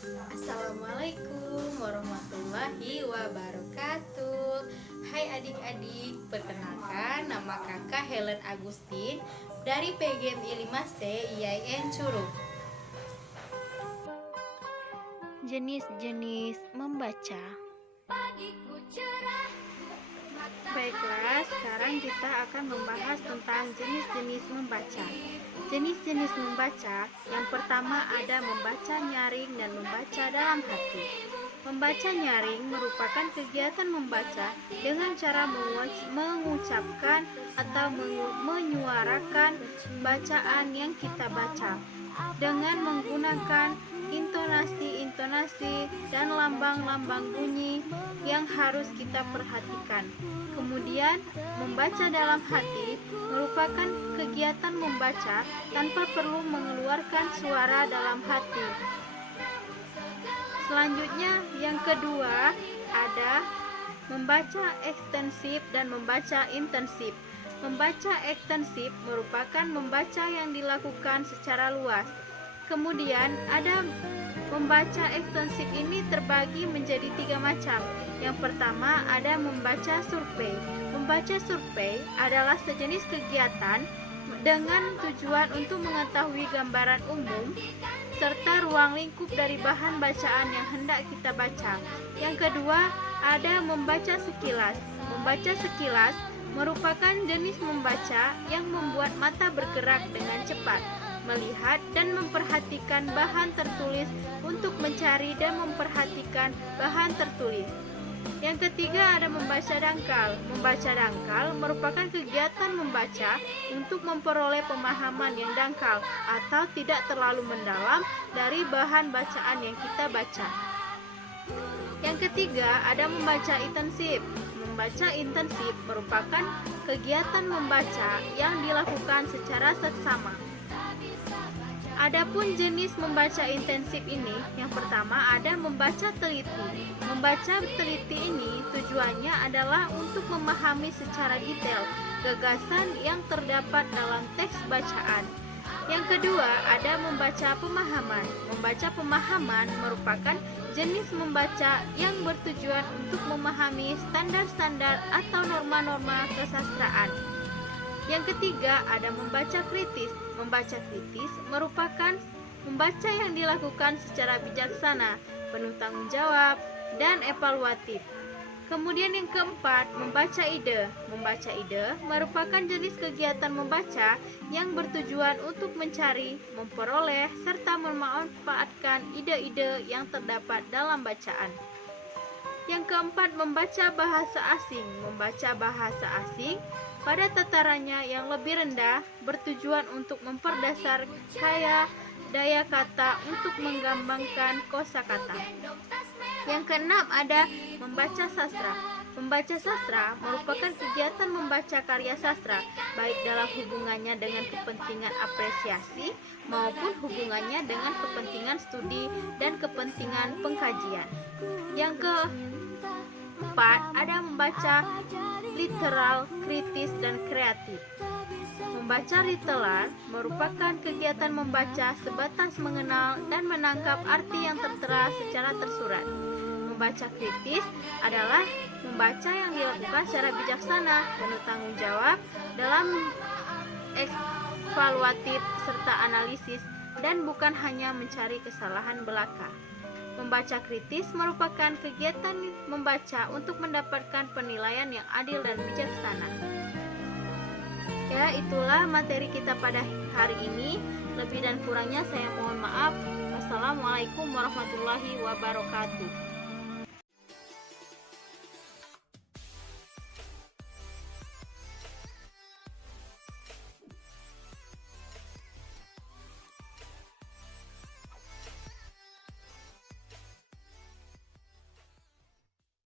Assalamualaikum warahmatullahi wabarakatuh. Hai adik-adik, perkenalkan nama kakak Helen Agustin dari PGMI 5C IAIN Curug. Jenis-jenis membaca. Baiklah, sekarang kita akan membahas tentang jenis-jenis membaca. Jenis-jenis membaca, yang pertama ada membaca nyaring dan membaca dalam hati. Membaca nyaring merupakan kegiatan membaca dengan cara mengucapkan atau menyuarakan bacaan yang kita baca dengan menggunakan intonasi dan lambang-lambang bunyi yang harus kita perhatikan. Kemudian, membaca dalam hati merupakan kegiatan membaca tanpa perlu mengeluarkan suara dalam hati. Selanjutnya, yang kedua ada membaca ekstensif dan membaca intensif. Membaca ekstensif merupakan membaca yang dilakukan secara luas. Kemudian ada membaca ekstensif ini terbagi menjadi 3 macam. Yang pertama ada membaca survei. Membaca survei adalah sejenis kegiatan dengan tujuan untuk mengetahui gambaran umum serta ruang lingkup dari bahan bacaan yang hendak kita baca. Yang kedua ada membaca sekilas. Membaca sekilas merupakan jenis membaca yang membuat mata bergerak dengan cepat, melihat dan memperhatikan bahan tertulis untuk mencari dan memperhatikan bahan tertulis. Yang ketiga ada membaca dangkal. Membaca dangkal merupakan kegiatan membaca untuk memperoleh pemahaman yang dangkal atau tidak terlalu mendalam dari bahan bacaan yang kita baca. Yang ketiga ada membaca intensif. Membaca intensif merupakan kegiatan membaca yang dilakukan secara seksama. Adapun jenis membaca intensif ini, yang pertama ada membaca teliti. Membaca teliti ini tujuannya adalah untuk memahami secara detail gagasan yang terdapat dalam teks bacaan. Yang kedua ada membaca pemahaman. Membaca pemahaman merupakan jenis membaca yang bertujuan untuk memahami standar-standar atau norma-norma kesastraan. Yang ketiga ada membaca kritis. Membaca kritis merupakan membaca yang dilakukan secara bijaksana, penuh tanggung jawab, dan evaluatif. Kemudian yang keempat, membaca ide. Membaca ide merupakan jenis kegiatan membaca yang bertujuan untuk mencari, memperoleh, serta memanfaatkan ide-ide yang terdapat dalam bacaan. Yang keempat, membaca bahasa asing. Membaca bahasa asing pada tatarannya yang lebih rendah bertujuan untuk memperdasar daya kata untuk mengembangkan kosakata. Yang keenam ada membaca sastra. Membaca sastra merupakan kegiatan membaca karya sastra, baik dalam hubungannya dengan kepentingan apresiasi maupun hubungannya dengan kepentingan studi dan kepentingan pengkajian. Yang keempat ada membaca literal, kritis, dan kreatif. Membaca literal merupakan kegiatan membaca sebatas mengenal dan menangkap arti yang tertera secara tersurat. Membaca kritis adalah membaca yang dilakukan secara bijaksana, penuh tanggung jawab dalam evaluatif serta analisis dan bukan hanya mencari kesalahan belaka. Membaca kritis merupakan kegiatan membaca untuk mendapatkan penilaian yang adil dan bijaksana. Ya, itulah materi kita pada hari ini. Lebih dan kurangnya saya mohon maaf. Wassalamualaikum warahmatullahi wabarakatuh.